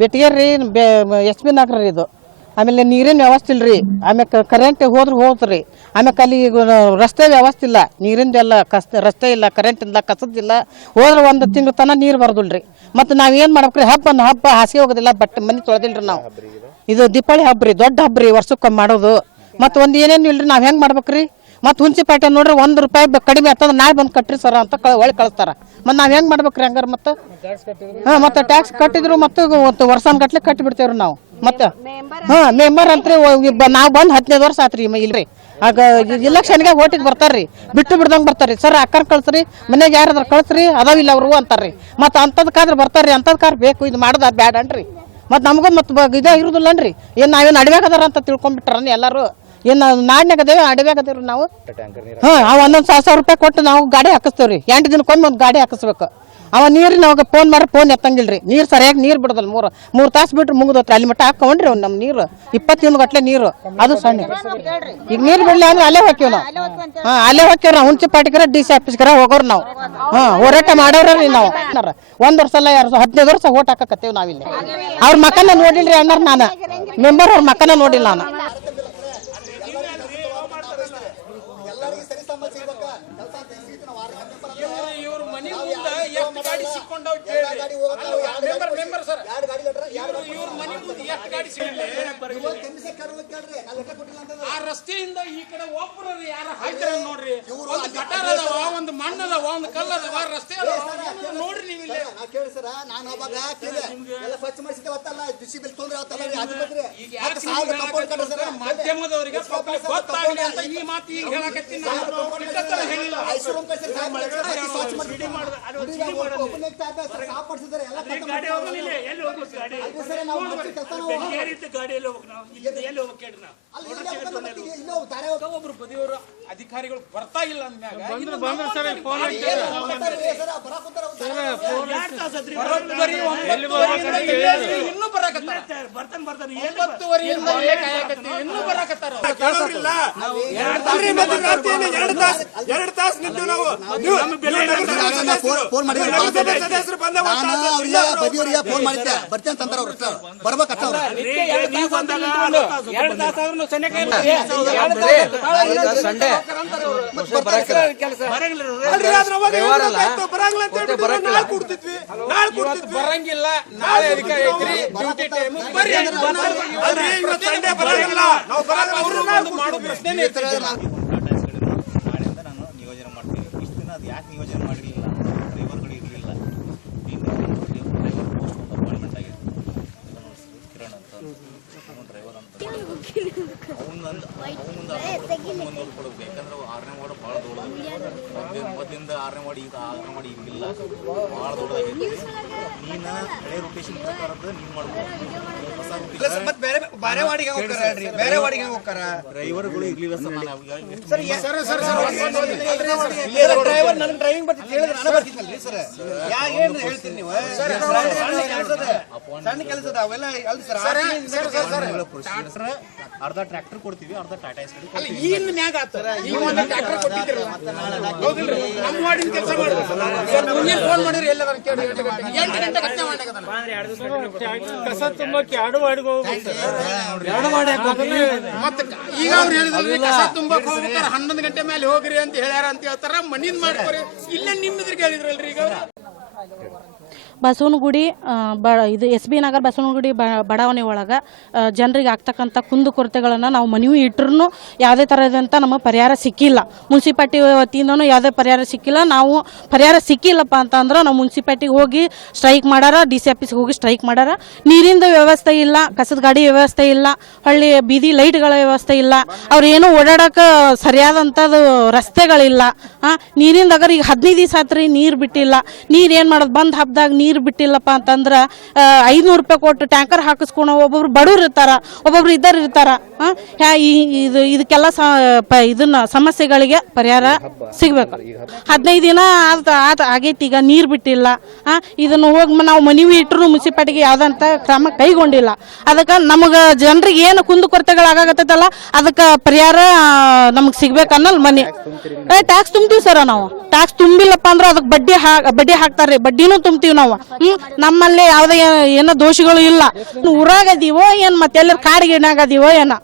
Betageri SP ನಗರ ರೀ ಇದು. ಆಮೇಲೆ ನೀರಿನ ವ್ಯವಸ್ಥೆ ಇಲ್ರಿ, ಆಮೇಲೆ ಕರೆಂಟ್ ಹೋದ್ರಿ, ಆಮೇಲೆ ಅಲ್ಲಿ ರಸ್ತೆ ವ್ಯವಸ್ಥೆ ಇಲ್ಲ, ನೀರಿಂದೆಲ್ಲ ರಸ್ತೆ ಇಲ್ಲ, ಕರೆಂಟ್ ಇಲ್ಲ, ಕಸದಿಲ್ಲ, ಹೋದ್ರೆ 1 ತಿಂಗಳ ತನಕ ನೀರು ಬರೋದಿಲ್ರಿ. ಮತ್ತು ನಾವೇನು ಮಾಡ್ಬೇಕ್ರಿ, ಹಬ್ಬ ಹಾಸಿಗೆ ಹೋಗೋದಿಲ್ಲ, ಬಟ್ಟೆ ಮನೆ ತೊಳೆದಿಲ್ರಿ ನಾವು. ಇದು ದೀಪಾವಳಿ ಹಬ್ಬ ರೀ, ದೊಡ್ಡ ಹಬ್ಬ ರೀ, ವರ್ಷಕ್ಕೊಮ್ಮೆ ಮಾಡೋದು. ಮತ್ತು ಒಂದು ಏನೇನು ಇಲ್ರಿ, ನಾವು ಹೆಂಗೆ ಮಾಡ್ಬೇಕ್ರಿ? ಮತ್ತು ಹುಣಸಿಪೇಟೆ ನೋಡ್ರಿ ₹1 ಕಡಿಮೆ ಆಗ್ತದೆ, ನಾಳೆ ಬಂದು ಕಟ್ರಿ ಸರ ಅಂತ ಒಳ್ಳೆ ಕಳಿಸ್ತಾರ. ಮತ್ತು ನಾವು ಹೆಂಗೆ ಮಾಡ್ಬೇಕ್ರಿ ಹಂಗಾರೆ? ಮತ್ತು ಮತ್ತು ಟ್ಯಾಕ್ಸ್ ಕಟ್ಟಿದ್ರು ಮತ್ತು ವರ್ಷಾನ್ಗಟ್ಲೆ ಕಟ್ಟಿಬಿಡ್ತೇವ್ರಿ ನಾವು. ಮತ್ತೆ ಮೆಂಬರ್ ಅಂತ್ರಿ ನಾವು ಬಂದು 15 ವರ್ಷ ಆತ್ರಿ ಇಲ್ರಿ. ಆಗ ಇಲೆಕ್ಷನ್ಗೆ ಓಟಿಗೆ ಬರ್ತಾರ್ರಿ, ಬಿಟ್ಟು ಬಿಡ್ದಂಗೆ ಬರ್ತಾರ್ರಿ. ಸರ್ ಅಕ್ಕರ್ ಕಳ್ಸ್ರಿ, ಮನೆಗೆ ಯಾರಾದ್ರ ಕಳ್ಸ್ರಿ, ಅದಾವಿಲ್ಲ ಅವ್ರು ಅಂತಾರ್ರಿ. ಮತ್ತು ಅಂಥದ್ಕಾದ್ರೆ ಬರ್ತಾರ್ರಿ, ಅಂಥದ್ಕಾರ್ ಬೇಕು, ಇದು ಮಾಡೋದು ಬ್ಯಾಡ ಅನ್ರಿ. ಮತ್ತು ನಮಗೂ ಮತ್ತು ಇದೇ ಇರುದಿಲ್ಲನ್ರಿ, ಏನು ನಾವೇನು ಅಡವ್ಯಾಗದಾರ ಅಂತ ತಿಳ್ಕೊಂಡ್ಬಿಟ್ರನ್ನ ಎಲ್ಲರೂ. ಏನು ನಾಡ್ನಾಗ ಅದೇವಿ, ಅಡವ್ಯಾಗದೇವ್ರಿ ನಾವು. ಒಂದೊಂದು ₹1,000 ಕೊಟ್ಟು ನಾವು ಗಾಡಿ ಹಾಕಿಸ್ತೇವ್ರಿ. 8 ದಿನಕ್ಕೊಮ್ಮೆ ಒಂದು ಗಾಡಿ ಹಾಕಿಸ್ಬೇಕು. ಅವ ನೀರಿನ ಅವಾಗ ಫೋನ್ ಮಾಡಿ ಫೋನ್ ಎತ್ತಂಗಿಲ್ರಿ. ನೀರು ಸರಿಯಾಗಿ ನೀರು ಬಿಡೋದಲ್ಲ, 3 ತಾಸು ಬಿಟ್ರೆ ಮುಗಿದೋತ್ರಿ. ಅಲ್ಲಿ ಮಟ್ಟ ಹಾಕೊಂಡ್ರಿ ಅವ್ನು ನಮ್ಮ ನೀರು 21 ಗಟ್ಲೆ ನೀರು, ಅದು ಸಣ್ಣ. ಈಗ ನೀರು ಬಿಡಲಿ ಅಂದ್ರೆ ಅಲ್ಲೇ ಹೋಗ್ತೀವಿ ನಾವು. ಅಲ್ಲೇ ಹೋಗ್ತೀವಿ ನಾವು. ಹುಣಸಿಪೇಟೆಗರ DC ಆಫೀಸ್ಗರ ಹೋಗೋರು ನಾವು. ಹೋರಾಟ ಮಾಡೋರಿ ನಾವು. 1 ವರ್ಷ ಅಲ್ಲ 15 ವರ್ಷ ಓಟ್ ಹಾಕಕತ್ತೇವ್ ನಾವಿಲ್ಲಿ. ಅವ್ರ ಮಕ್ಕನ ನೋಡಿಲ್ರಿ ಅಣ್ಣಾರ, ನಾನು ಮೆಂಬರ್ ಅವ್ರ ಮಕ್ಕನ ನೋಡಿಲ್ಲ ನಾನು. ಆ ರಸ್ತೆಯಿಂದ ಈ ಕಡೆ ಒಬ್ಬರು ಯಾರ ಹಾಕ್ತಾರ ನೋಡ್ರಿ. ಒಂದು ಗಟಾರ ಅದಾವ, ಒಂದು ಮಣ್ಣು ಅದಾವ, ಒಂದು ಕಲ್ಲು ಅದಾವ, ರಸ್ತೆ ನೋಡ್ರಿ ನೀವು ಇಲ್ಲಿ. ಕೇಳಿ ಸರ, ನಾನು ಅವಾಗ ಎಲ್ಲ ಸ್ವಚ್ಛ ಮಾಡಿಸಿದವತ್ತಲ್ಲ, ಬಿಸಿ ಬಿಲ್ ತೊಂದ್ರೆ ಮಾಧ್ಯಮದವರಿಗೆ ಗೊತ್ತಾಗಲಿ ಅಂತ ಈ ಮಾತು ಈಗ ಹೇಳಕತ್ತೀನಿ. ಒಬ್ರು ಬದಿಯವರು ಅಧಿಕಾರಿಗಳು ಬರ್ತಾ ಇಲ್ಲ ಅಂದ್ಮ್ಯಾಗ ಇನ್ನೂ ಬರಾಕತ್ತಾರ. 9:30 ಇನ್ನೂ ಬರಾಕತ್ತಾರ. 2 ತಾಸು ನಿಂತು ನಾವು ಫೋನ್ ಮಾಡಿದ್ದೆ, ಬದಿಯವರಿಗೆ ಫೋನ್ ಮಾಡಿದ್ದೆ, ಬರ್ತೇನೆ ತಂತಾರ ಅವ್ರು. ಬರ್ಬೇಕತ್ತ ಸಂಡೆ ಬರಂಗಿಲ್ಲ. ನಾಳೆ ಅಧಿಕಾರಿ ಐತ್ರಿ, ಡ್ಯೂಟಿ ಟೈಮ್ ಬರ್ರಿ. ಮಾಡೋ ಪ್ರಶ್ನೆ ನಾಳೆಯಿಂದ ನಾನು ನಿಯೋಜನೆ ಮಾಡ್ತೀನಿ. ಇಷ್ಟು ದಿನ ಅದು ಯಾಕೆ ನಿಯೋಜನೆ ಮಾಡಿರಲಿಲ್ಲ, ಡ್ರೈವರ್ಗಳು ಇರಲಿಲ್ಲ. ಡ್ರೈವರ್ ಪೋಸ್ಟ್ ಒಂದು ಅಪಾಯಿಂಟ್ಮೆಂಟ್ ಆಗಿದೆ. ಕಿರಣ್ ಅಂತ ಡ್ರೈವರ್ ಅಂತ ಅವನು ಕೊಡಬೇಕು. ಯಾಕಂದ್ರೆ 6ನೇ ವಾರ್ಡ್ ಭಾಳ ದೊಡ್ಡದು. ಮೊದಲಿಂದ 6ನೇ ವಾರ್ಡ್ ಈಗ 6ನೇ ವಾರ್ಡ್ ಈಗಿಲ್ಲ, ಭಾಳ ದೊಡ್ಡದಾಗೈತಿ. ನೀನು ಹಳೆ ರೊಟೇಷನ್ ಪ್ರಕಾರದ ನೀನು ಮಾಡ್ಬೋದು. ಬೇರೆ ವಾರ್ಡಿಗೆ ಹೋಗ್ತಾರ, ಬೇರೆ ವಾರ್ಡಿಗೆ ಹೋಗ್ತಾರ. ಡ್ರೈವರ್ಗಳು ಇರ್ಲಿಲ್ಲ ಡ್ರೈವರ್ ನನಗೆ ಡ್ರೈವಿಂಗ್ ಬರ್ತಿತ್ತು ಹೇಳಿದ್ರೆ ನಾನು ಬರ್ತಿದ್ನಲ್ರಿ ಸರ್. ಏನು ಹೇಳ್ತೀನಿ ನೀವು? ಸಣ್ಣ ಕೆಲಸದ ಅವೆಲ್ಲ ಅಲ್ರಿ ಸರ್. ಅರ್ಧ ಟ್ರ್ಯಾಕ್ಟರ್ ಕೊಡ್ತೀವಿ, ಅರ್ಧ ಟಾಟಾ ಎಸ್ ಗಾಡಿ. ಅಲ್ಲ ಈಗ ಮ್ಯಾಗ ಆತರ ಈಗ ಒಂದು ಟ್ರ್ಯಾಕ್ಟರ್ ಕೊಟ್ಟಿದ್ದೀರಿ. ಹೌದಿಲ್ರಿ? ನಮ್ಮ ವಾರ್ಡಿನ ಕೆಲಸ ಮಾಡಿದ್ರೆ ಫೋನ್ ಮಾಡಿರಿ, ಎಲ್ಲ ಕೇಳಿ 8 ಗಂಟೆ ಕಟ್ಟೆ ಕಸ ತುಂಬಕ್ಕೆ 2 ವಾರ್ಡ್ಗೆ ಹೋಗ್ಬೇಕು. ಮತ್ತೆ ಈಗ ಅವ್ರು ಹೇಳಿದ್ರಿ ಕಸ ತುಂಬಕ್ ಹೋಗ್ಬೇಕಾರೆ 11 ಗಂಟೆ ಮೇಲೆ ಹೋಗ್ರಿ ಅಂತ ಹೇಳ್ಯಾರ ಅಂತ ಹೇಳ್ತಾರ. ಮನಿಂದ ಮಾಡ್ಕೊರಿ, ಇಲ್ಲೇ ನಿಮ್ಮಿದ್ರಿಗೆ ಹೇಳಿದ್ರಲ್ರಿ. ಈಗ ಬಸವನಗುಡಿ ಇದು SP ನಗರ ಬಸವನಗುಡಿ ಬಡಾವಣೆ ಒಳಗೆ ಜನರಿಗೆ ಆಗ್ತಕ್ಕಂಥ ಕುಂದುಕೊರತೆಗಳನ್ನು ನಾವು ಮನವಿ ಇಟ್ಟರು ಯಾವುದೇ ಥರದಂಥ ನಮಗೆ ಪರಿಹಾರ ಸಿಕ್ಕಿಲ್ಲ. ಮುನ್ಸಿಪಾಲ್ಟಿ ವತಿಯಿಂದನೂ ಯಾವುದೇ ಪರಿಹಾರ ಸಿಕ್ಕಿಲ್ಲ. ನಾವು ಪರಿಹಾರ ಸಿಕ್ಕಿಲ್ಲಪ್ಪ ಅಂತಂದ್ರೆ ನಾವು ಮುನ್ಸಿಪಾಲ್ಟಿಗೆ ಹೋಗಿ ಸ್ಟ್ರೈಕ್ ಮಾಡ್ಯಾರ, DC ಆಫೀಸ್ಗೆ ಹೋಗಿ ಸ್ಟ್ರೈಕ್ ಮಾಡ್ಯಾರ. ನೀರಿಂದ ವ್ಯವಸ್ಥೆ ಇಲ್ಲ, ಕಸದ ಗಾಡಿ ವ್ಯವಸ್ಥೆ ಇಲ್ಲ, ಹಳ್ಳಿ ಬೀದಿ ಲೈಟ್ಗಳ ವ್ಯವಸ್ಥೆ ಇಲ್ಲ, ಅವ್ರು ಏನೂ ಓಡಾಡೋಕೆ ಸರಿಯಾದಂಥದ್ದು ರಸ್ತೆಗಳಿಲ್ಲ. ನೀರಿಂದ ಅಗರ್ ಈಗ 15 ದಿವಸ ಆತ್ರಿ ನೀರು ಬಿಟ್ಟಿಲ್ಲ. ನೀರು ಏನು ಮಾಡೋದು? ಬಂದ್ ಹಬ್ಬದಾಗ ನೀರು ಬಿಟ್ಟಿಲ್ಲಪ್ಪ ಅಂತಂದ್ರೆ ₹500 ಕೊಟ್ಟು ಟ್ಯಾಂಕರ್ ಹಾಕಿಸ್ಕೊಂಡು ಒಬ್ಬೊಬ್ರು ಬಡವ್ರು ಇರ್ತಾರ, ಒಬ್ಬೊಬ್ರು ಇದ್ದವ್ರು ಇರ್ತಾರ. ಇದಕ್ಕೆಲ್ಲ ಇದನ್ನ ಸಮಸ್ಯೆಗಳಿಗೆ ಪರಿಹಾರ ಸಿಗ್ಬೇಕು. 15 ದಿನ ಆಗೈತಿ, ಈಗ ನೀರು ಬಿಟ್ಟಿಲ್ಲ. ಇದನ್ನು ಹೋಗಿ ನಾವು ಮನವಿ ಇಟ್ಟರು ಮುನ್ಸಿಪಾಲ್ಟಿಗೆ ಯಾವುದಂತ ಕ್ರಮ ಕೈಗೊಂಡಿಲ್ಲ. ಅದಕ್ಕೆ ನಮಗೆ ಜನರಿಗೆ ಏನು ಕುಂದುಕೊರತೆಗಳಾಗತ್ತಲ್ಲ ಅದಕ್ಕೆ ಪರಿಹಾರ ನಮಗೆ ಸಿಗ್ಬೇಕನ್ನೋದು ಮನೆ. ಟ್ಯಾಕ್ಸ್ ತುಂಬ್ತೀವಿ ಸರ. ನಾವು ಟ್ಯಾಕ್ಸ್ ತುಂಬಿಲ್ಲಪ್ಪ ಅಂದ್ರೆ ಅದಕ್ಕೆ ಬಡ್ಡಿ ಹಾಕ್ತಾರೆ. ಬಡ್ಡಿನೂ ತುಂಬ್ತೀವಿ ನಾವು. ನಮ್ಮಲ್ಲಿ ಯಾವುದೇ ಏನೋ ದೋಷಗಳು ಇಲ್ಲ. ಊರಾಗ ಅದೀವೋ ಏನು ಮತ್ತೆ ಎಲ್ಲರ ಕಾಡಿಗೆ ಗಿಡಾಗ ಅದೀವೋ ಏನೋ,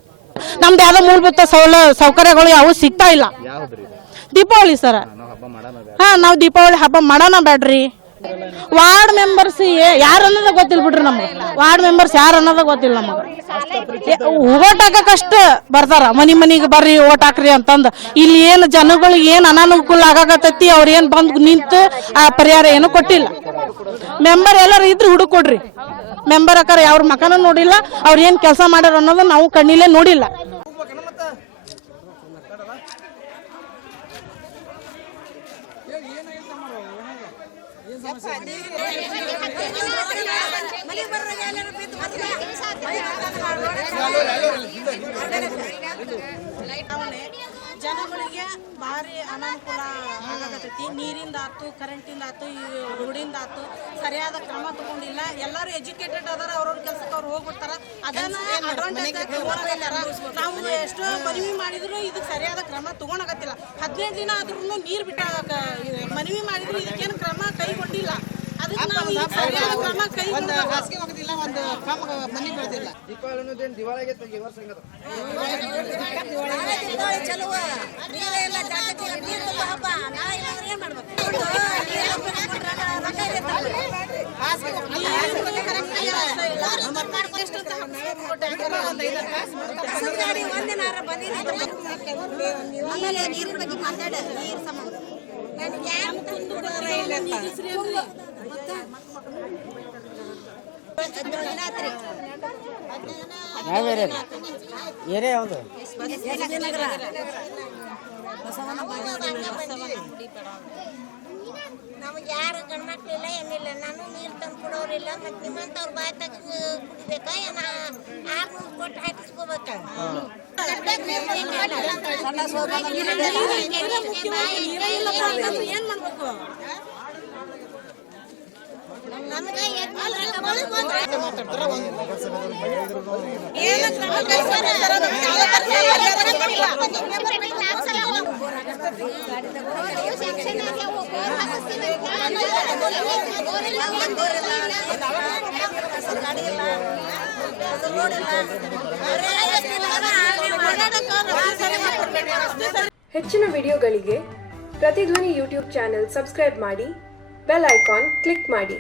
ನಮ್ದು ಯಾವುದೋ ಮೂಲಭೂತ ಸೌಕರ್ಯಗಳು ಯಾವ ಸಿಗ್ತಾ ಇಲ್ಲ. ದೀಪಾವಳಿ ಸರ್, ನಾವು ದೀಪಾವಳಿ ಹಬ್ಬ ಮಾಡೋಣ ಬೇಡ್ರಿ. ವಾರ್ಡ್ ಮೆಂಬರ್ಸ್ ಯಾರು ಅನ್ನೋದ ಗೊತ್ತಿಲ್ಲ ಬಿಡ್ರಿ ನಮ್ಗೆ. ವಾರ್ಡ್ ಮೆಂಬರ್ಸ್ ಯಾರು ಅನ್ನೋದ ಗೊತ್ತಿಲ್ಲ ನಮಗೆ. ಓಟ್ ಹಾಕಕ್ಕಷ್ಟ ಬರ್ತಾರ, ಮನಿಗೆ ಬರ್ರಿ ಓಟ್ ಹಾಕ್ರಿ ಅಂತಂದು. ಇಲ್ಲಿ ಏನು ಜನಗಳಿಗೆ ಏನು ಅನಾನುಕೂಲ ಆಗಾಕತ್ತೈತಿ, ಅವ್ರ ಏನು ಬಂದು ನಿಂತು ಆ ಪರಿಹಾರ ಏನು ಕೊಟ್ಟಿಲ್ಲ. ಮೆಂಬರ್ ಎಲ್ಲರೂ ಇದ್ರು ಹುಡುಕೊಡ್ರಿ. ಮೆಂಬರ್ ಅಕ್ಕಾರ ಅವ್ರ ಮಕನ ನೋಡಿಲ್ಲ, ಅವ್ರ ಏನು ಕೆಲಸ ಮಾಡ್ಯಾರ ಅನ್ನೋದು ನಾವು ಕಣ್ಣಿಲೆ ನೋಡಿಲ್ಲ. ಜನಗಳಿಗೆ ಭಾರಿ ಅನಾನುಕೂಲ ಆಗತೈತಿ. ನೀರಿಂದ ಆತು, ಕರೆಂಟಿಂದ ಆತು, ರೋಡಿಂದ ಆತು, ಸರಿಯಾದ ಕ್ರಮ ತಗೊಂಡಿಲ್ಲ. ಎಲ್ಲರೂ ಎಜುಕೇಟೆಡ್ ಅದಾರ, ಅವ್ರವ್ರ ಕೆಲಸಕ್ಕೆ ಅವ್ರು ಹೋಗ್ಬಿಡ್ತಾರ. ಅದನ್ನ ಅಡ್ವಾಂಟೇಜ್ ನಾವು ಎಷ್ಟೋ ಮನವಿ ಮಾಡಿದ್ರು ಇದಕ್ಕೆ ಸರಿಯಾದ ಕ್ರಮ ತಗೊಳಕತ್ತಿಲ್ಲ. 15 ದಿನ ಆದ್ರೂ ನೀರು ಬಿಟ್ಟ ಮನವಿ ಮಾಡಿದ್ರು ಇದಕ್ಕೇನು ಕ್ರಮ ಕೈಗೊಂಡಿಲ್ಲ. ಅದಕ್ಕೆ ನಾವು ಇದಕ್ಕೆ ಸರಿಯಾದ ಕ್ರಮ ಕೈಗೊಂಡಿಲ್ಲ. ಒಂದು ಮನೆ ಬೆಳೆದಿಲ್ಲ. ದೀಪಾವಳಿ ಅನ್ನೋದೇನು ದಿವಾಳಿ ಆಗೈತೆ ಈ ವರ್ಷ ಹೆಂಗದ? ನೀರಿನ ಬಗ್ಗೆ ಮಾತಾಡ, ನೀರು ಸಂಬಂಧ ನನಗೆ ಯಾರು ಯಾವುದು ನಮಗೆ ಯಾರು ಗಂಡ್ಮಕ್ಳಿಲ್ಲ ಏನಿಲ್ಲ. ನಾನು ನೀರು ತಂದು ಕೊಡೋರಿಲ್ಲ. ಮತ್ತೆ ನಿಮ್ಮಂತವ್ರ ಬಾಯ್ ತಗ ಕುಡಿಬೇಕಾ ಏನ 600 ಕೊಟ್ಟು ಹಾಕಿಸ್ಕೋಬೇಕ? ಏನ್ ಮಾಡ್ಬೇಕು? ನಮಗೆ ಹೆಚ್ಚಿನ ವಿಡಿಯೋಗಳಿಗೆ ಪ್ರತಿಧ್ವನಿ ಯೂಟ್ಯೂಬ್ ಚಾನೆಲ್ ಸಬ್ಸ್ಕ್ರೈಬ್ ಮಾಡಿ, ಬೆಲ್ ಐಕಾನ್ ಕ್ಲಿಕ್ ಮಾಡಿ.